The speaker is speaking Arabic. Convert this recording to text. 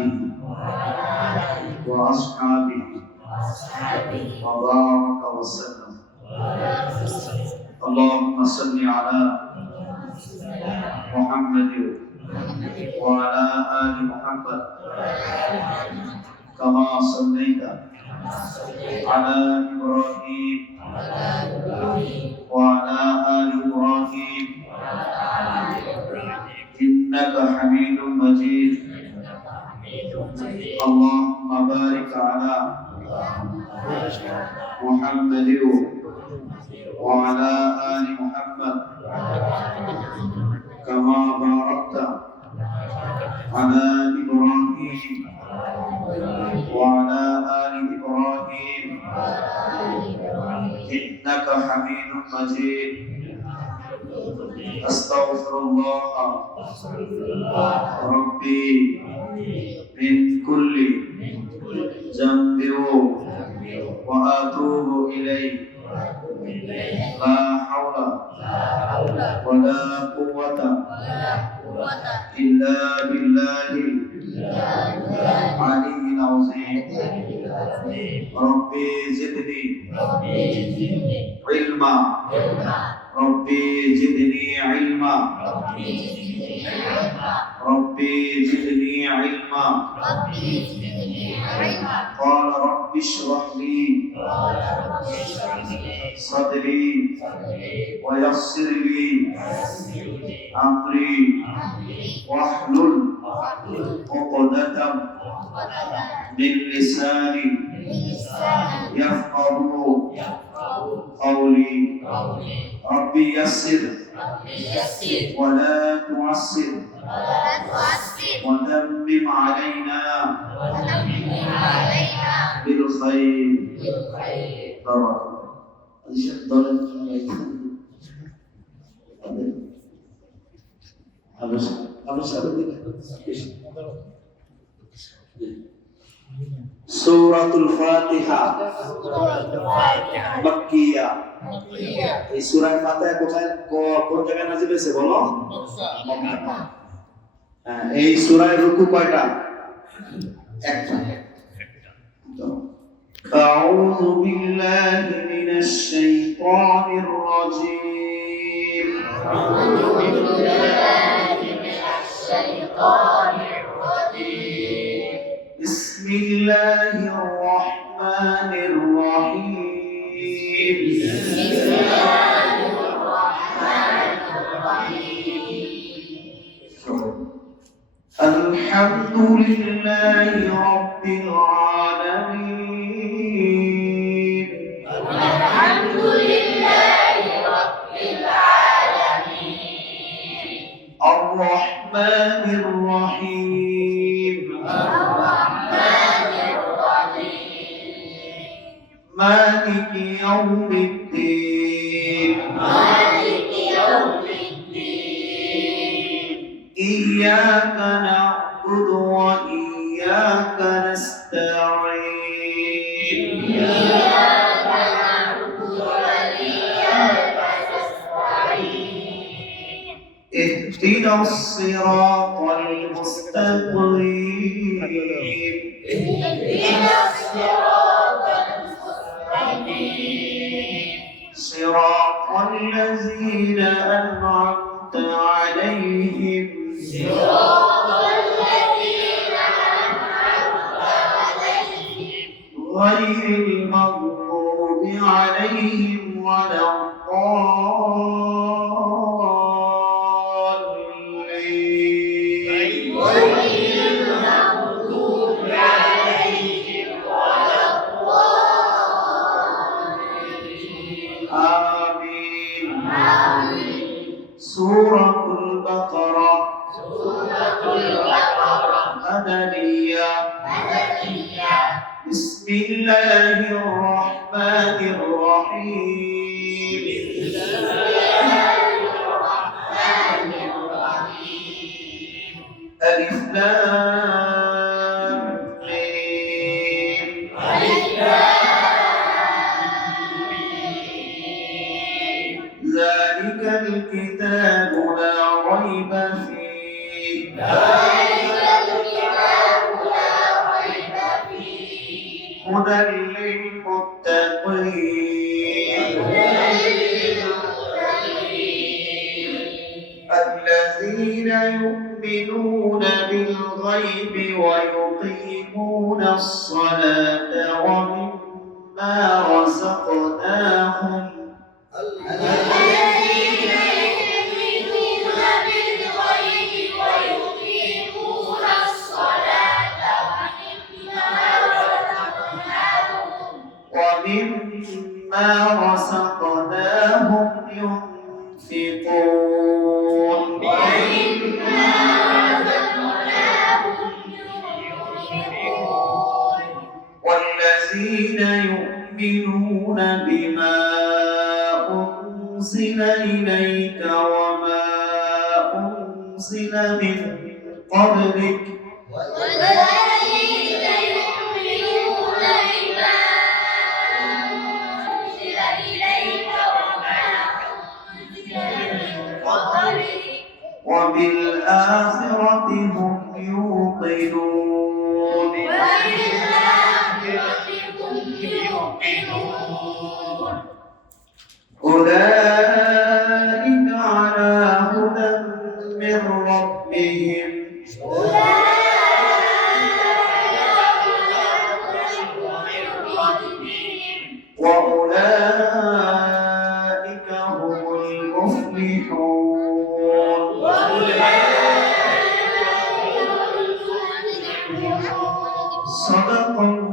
آله وأصحابه وبارك وسلم. اللهم صل على محمد وعلى آل محمد كما صليت على إبراهيم وعلى آل إبراهيم إنك حميد مجيد. اللهم بارك على محمد وعلى آل محمد كما باركت على إبراهيم وعلى آل إبراهيم إنك حميد مجيد. أستغفر الله ربي من كل ذنب وأتوب إليه. لا حول ولا قوة إلا بالله العلي العظيم. ربي زدني علما ربي زدني علما ربي زدني علما. قال رب اشرح لي صدري ويسر لي أمري واحلل عقدة من لساني يفقهوا قولي. ربي يسر ولا تعسر وتمم علينا بالخير. সূরাতুল ফাতিহা মাক্কিয়া। এই সূরা ফাতিহা কোথায় কোন জায়গায় নাযিল হয়েছে বলো? মক্কা। এই সূরার রুকু কয়টা? একটা। أعوذ بالله من الشيطان الرجيم. أعوذ بالله من الشيطان الرجيم. بسم الله الرحمن الرحيم. بسم الله الرحمن الرحيم. الحمد لله رب العالمين. الحمد لله رب العالمين. الرحمن الرحيم. الرحمن الرحيم. مالك يوم الدين. مالك يوم الدين. إياك نعبد وإياك نستعين. إياك نعبد وإياك نستعين. اهدنا الصراط المستقيم. اهدنا الصراط المستقيم. صراط الذين أنعمت عليهم. صراط الذين أنعمت عليهم غير المغضوب عليهم ولا الضالين. غير المغضوب عليهم ولا الضالين. آمين. آمين. سورة البقرة. سورة البقرة مدنية. مدنية. بسم الله الرحمن الرحيم. بسم الله الرحمن الرحيم. ألف لام ميم. ألف لام ميم. ذلك الكتاب لا ريب فيه. ذلك الكتاب لا بالغيب ويقيمون الصلاة ومما رزقناهم الذين يؤمنون بالغيب ويقيمون الصلاة ومما رزقناهم ينفقون والذين يؤمنون بما أنزل إليك وما أنزل من قبلك والذين يؤمنون بما أنزل إليك وما أنزل من قبلك وبالآخرة هم يوقنون أولئك على هدى من ربهم وأولئك هم المفلحون صدق الله